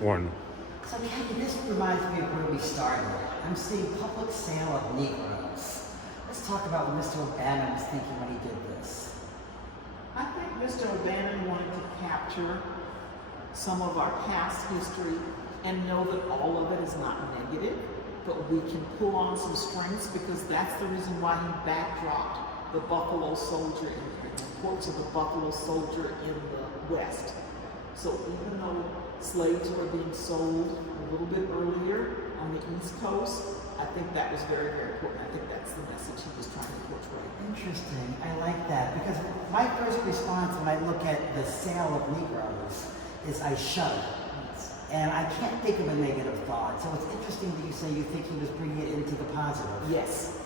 One. So this reminds me of where we started. I'm seeing public sale of Negroes. Let's talk about what Mr. O'Bannon was thinking when he did this. I think Mr. O'Bannon wanted to capture some of our past history and know that all of it is not negative, but we can pull on some strengths because that's the reason why he backdropped the Buffalo Soldier and quotes of the Buffalo Soldier in the West. So even though slaves were being sold a little bit earlier on the East Coast, I think that was very, very important. I think that's the message he was trying to portray. Interesting. I like that because my first response when I look at the sale of Negroes is I shudder. And I can't think of a negative thought. So it's interesting that you say you think he was bringing it into the positive. Yes.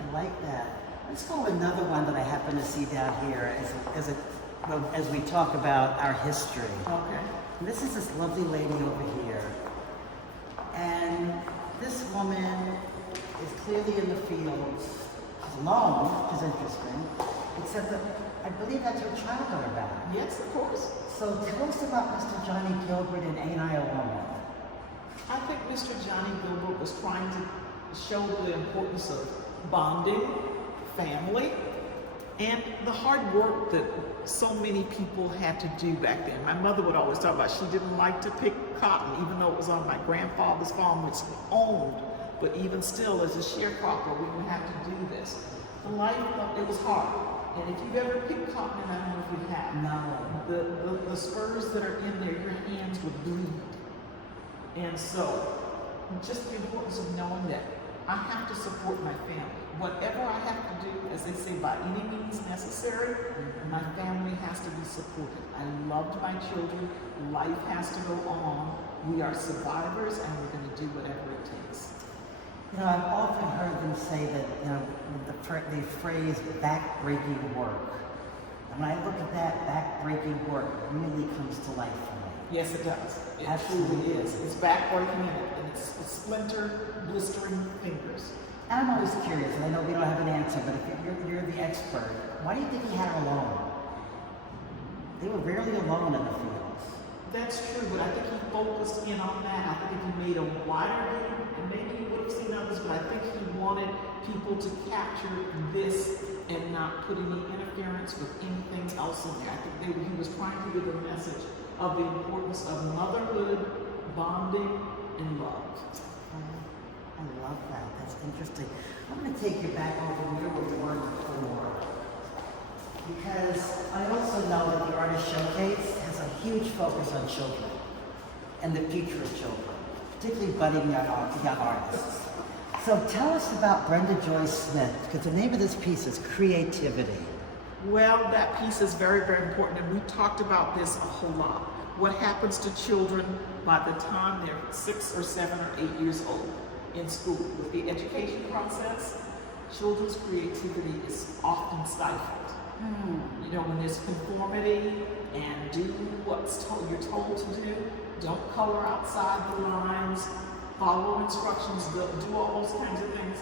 I like that. Let's go with another one that I happen to see down here as we talk about our history. Okay. And this is this lovely lady over here. And this woman is clearly in the fields. She's alone, which is interesting. Except that I believe that's her child on her back. Yes, of course. So tell us about Mr. Johnny Gilbert and Ain't I a Woman? I think Mr. Johnny Gilbert was trying to show the importance of bonding, family, and the hard work that so many people had to do back then. My mother would always talk about she didn't like to pick cotton, even though it was on my grandfather's farm, which he owned. But even still, as a sharecropper, we would have to do this. The life, it was hard. And if you've ever picked cotton, and I don't know if you have, No. the spurs that are in there, your hands would bleed. And so, just the importance of knowing that I have to support my family. Whatever I have to do, as they say, by any means necessary, my family has to be supported. I loved my children. Life has to go on. We are survivors, and we're going to do whatever it takes. You know, I've often heard them say that, you know, the phrase back-breaking work. And when I look at that, back-breaking work really comes to life for me. Yes, it does. It Absolutely. truly is. It's backbreaking and it's splinter, blistering fingers. And I'm always curious, and I know we don't have an answer, but if you're the expert, why do you think he had her alone? They were rarely alone in the fields. That's true, but I think he focused in on that. I think if he made a wider view, and maybe he would have seen others, but I think he wanted people to capture this and not put any interference with anything else in there. I think he was trying to give a message of the importance of motherhood, bonding, and love. I love that. That's interesting. I'm going to take you back over where we were before. Because I also know that the Artist Showcase has a huge focus on children and the future of children, particularly budding young artists. So tell us about Brenda Joyce Smith, because the name of this piece is Creativity. Well, that piece is very, very important, and we talked about this a whole lot. What happens to children by the time they're 6 or 7 or 8 years old in school? With the education process, children's creativity is often stifled. You know, when there's conformity and do what's you're told to do, don't color outside the lines, follow instructions, do all those kinds of things.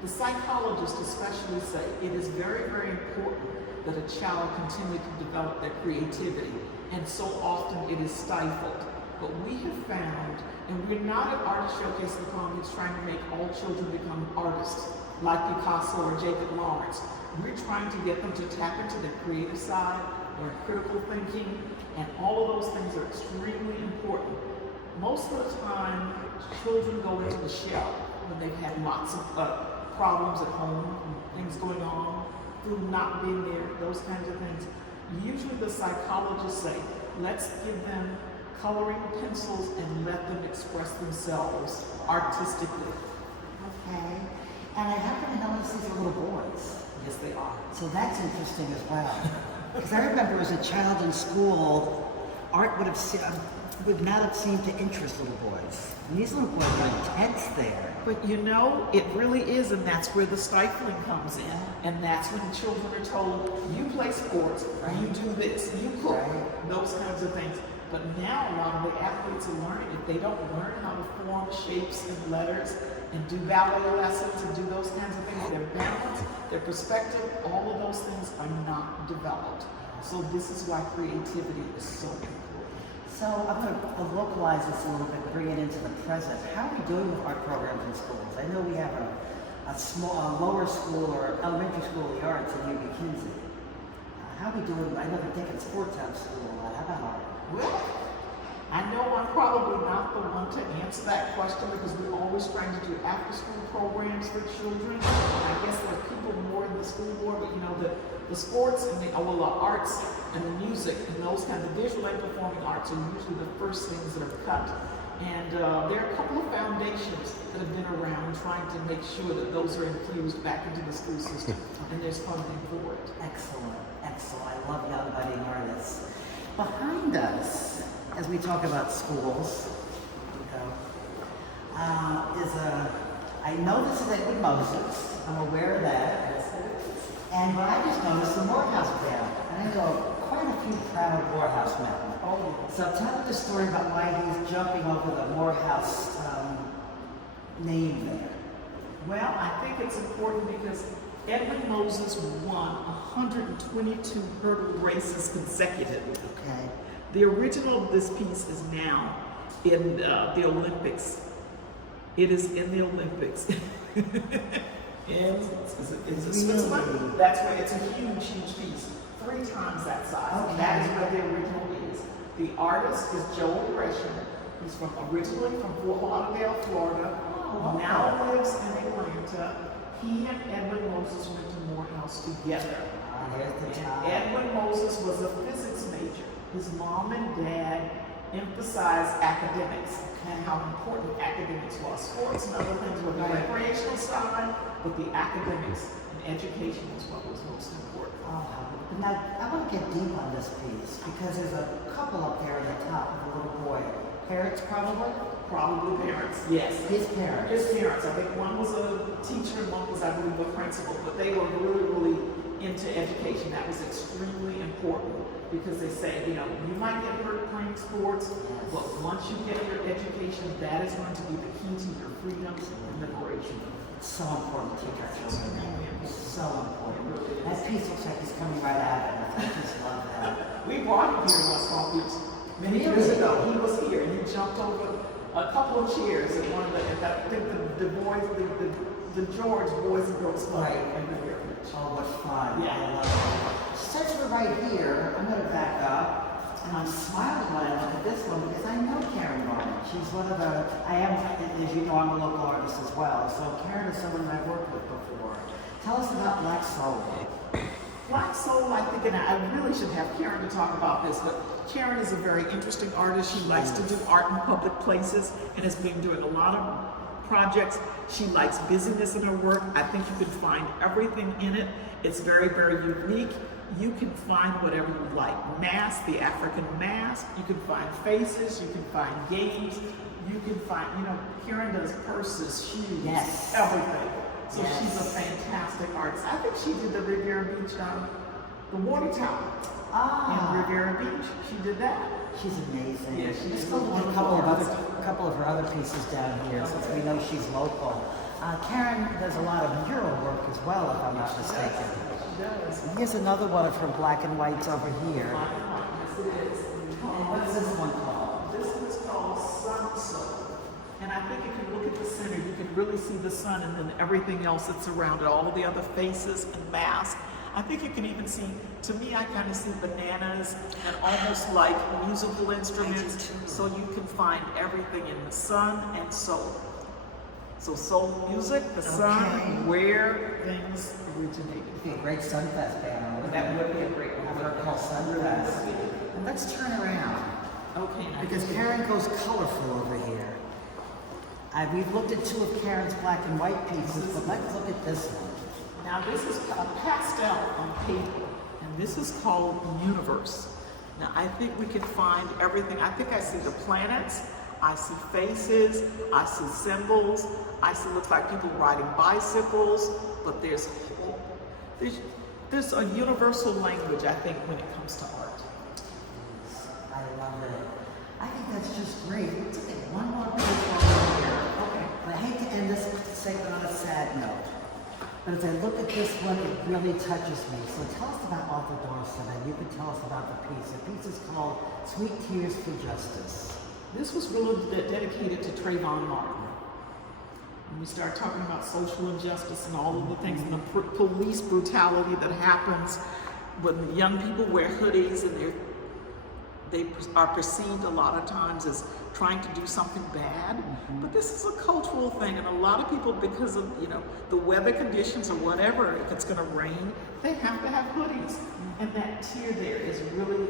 The psychologists especially say it is very, very important that a child continue to develop their creativity, and so often it is stifled. But we have found, and we're not at Artist Showcase in Palm Beach trying to make all children become artists like Picasso or Jacob Lawrence. We're trying to get them to tap into their creative side, their critical thinking, and all of those things are extremely important. Most of the time, children go into the shell when they've had lots of problems at home, things going on, food not being there, those kinds of things. Usually the psychologists say, let's give them coloring pencils and let them express themselves artistically. Okay. And I happen to notice these are little boys. Yes, they are. So that's interesting as well. Because I remember as a child in school, art would not have seemed to interest little boys. And these little boys are intense there. But you know, it really is, and that's where the stifling comes in. And that's when children are told, you play sports, you do this, you cook, those kinds of things. But now a lot of the athletes are learning, if they don't learn how to form shapes and letters and do ballet lessons and do those kinds of things, their balance, their perspective, all of those things are not developed. So this is why creativity is so important. So I'm going to localize this a little bit, bring it into the present. How are we doing with art programs in schools? I know we have a lower school or elementary school of the arts in UB Kinsey. How are we doing? I know they're taking sports out of school a lot. How about art? Well, I know I'm probably not the one to answer that question because we're always trying to do after-school programs for children. I guess there are people more in the school board, but you know, the sports and the arts and the music and those kind of visual and performing arts are usually the first things that are cut. And there are a couple of foundations that have been around trying to make sure that those are infused back into the school system, and there's funding for it. Excellent, excellent. I love young budding artists. Behind us, as we talk about schools, I know this is Edward Moses. I'm aware of that. And I just noticed the Morehouse Band. And I know quite a few proud Morehouse men. Oh, So tell me the story about why he's jumping over the Morehouse name there. well, I think it's important because Edwin Moses won 122 hurdle races consecutively. Okay. The original of this piece is now in the Olympics. It is in the Olympics. Is it Switzerland? That's where it's a huge piece. 3 times that size. Okay. And that is where the original is. The artist is Joel Gresham. He's originally from Fort Lauderdale, Florida. Oh, Now lives in Atlanta. He and Edwin Moses went to Morehouse together. Here's the And top. Edwin Moses was a physics major. His mom and dad emphasized academics and how important academics was. Sports and other things were the recreational side, but the academics and education was what was most important. Oh, now, I want to get deep on this piece because there's a couple up there at the top with a little boy. Parents, probably? Probably parents, yes. His parents. His parents. I think one was a teacher and one was, I believe, a principal, but they were really into education. That was extremely important because they say, you know, you might get hurt playing sports, but once you get your education, that is going to be the key to your freedom and liberation. It's so important to teach our children. So important. It really That piece looks like he's coming right out of it. I just love that. We brought him here in West Palm Beach many years ago. He was here and he jumped over a couple of chairs at one of the, I think the George Boys and Girls Club. Right. in the area. Oh, what fun. Yeah. I love it. Since we're right here, I'm going to back up. And I'm smiling when I look at this one because I know Karen Martin. She's one of the, as you know, I'm a local artist as well. So Karen is someone I've worked with before. Tell us about Black Soul. Black Soul, I think, and I really should have Karen to talk about this, but Karen is a very interesting artist. She likes to do art in public places and has been doing a lot of projects. She likes busyness in her work. I think you can find everything in it. It's very unique. You can find whatever you like. Mask, the African mask. You can find faces. You can find games. You can find, you know, Karen does purses, shoes, Yes. everything. So Yes. she's a fantastic artist. I think she did the Riviera Beach, the water tower in Riviera Beach. She did that. She's amazing. Yeah, she's Let's a go to a wonderful couple of her other pieces down here since we know she's local. Karen does a lot of mural work as well, if I'm not mistaken. She does. Here's another one of her black and whites over here. Yes, it is. And what's this one called? This one is called Sun Soul. And I think if you look at the center, you can really see the sun and then everything else that's around it, all the other faces and masks. I think you can even see, to me, I kind of see bananas and almost like musical instruments. So you can find everything in the sun and soul. So soul music, the sun, where things originated. It'd be a great Sunfest banner. wouldn't That it? would be a great one. Have her called Sunfest. And let's turn around Okay. now because you- Karen goes colorful over here. We've looked at 2 of Karen's black and white pieces, but let's look at this one. Now this is a pastel on paper, and this is called Universe. Now I think we can find everything. I think I see the planets, I see faces, I see symbols, I see looks like people riding bicycles, but there's a universal language, I think, when it comes to art. I love it. I think that's just great. Let's take one more page over here. Okay. But I hate to end this segment on a sad note. But as I look at this one, it really touches me. So tell us about Arthur Dawson, and you can tell us about the piece. The piece is called Sweet Tears for Justice. This was really dedicated to Trayvon Martin. When we start talking about social injustice and all of the things and the police brutality that happens when young people wear hoodies and they are perceived a lot of times as trying to do something bad. But this is a cultural thing, and a lot of people, because of the weather conditions or whatever, if it's going to rain, they have to have hoodies. And that tear there is really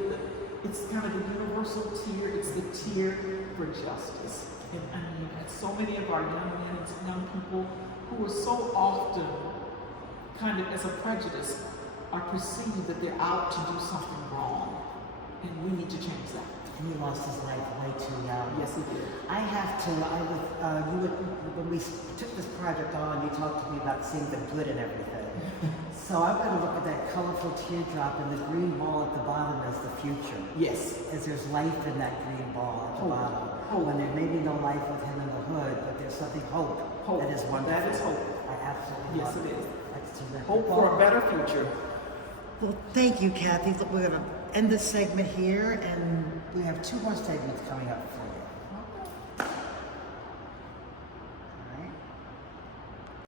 it's kind of a universal tear. It's the tear for justice. And I mean, so many of our young men and young people who are so often kind of as a prejudice are perceived that they're out to do something wrong. And we need to change that. And he lost his life way too young. Yes, he did. When we took this project on, you talked to me about seeing the good in everything. So I'm going to look at that colorful teardrop and the green ball at the bottom as the future. Yes. As there's life in that green ball at the bottom. Hope. When there may be no life with him in the hood, but there's something hope. That is wonderful. That is hope. I absolutely Yes, love it is. That's terrific. Hope for a better future. Well, thank you, Kathy. Look, we're going to end this segment here, and we have 2 more segments coming up for you.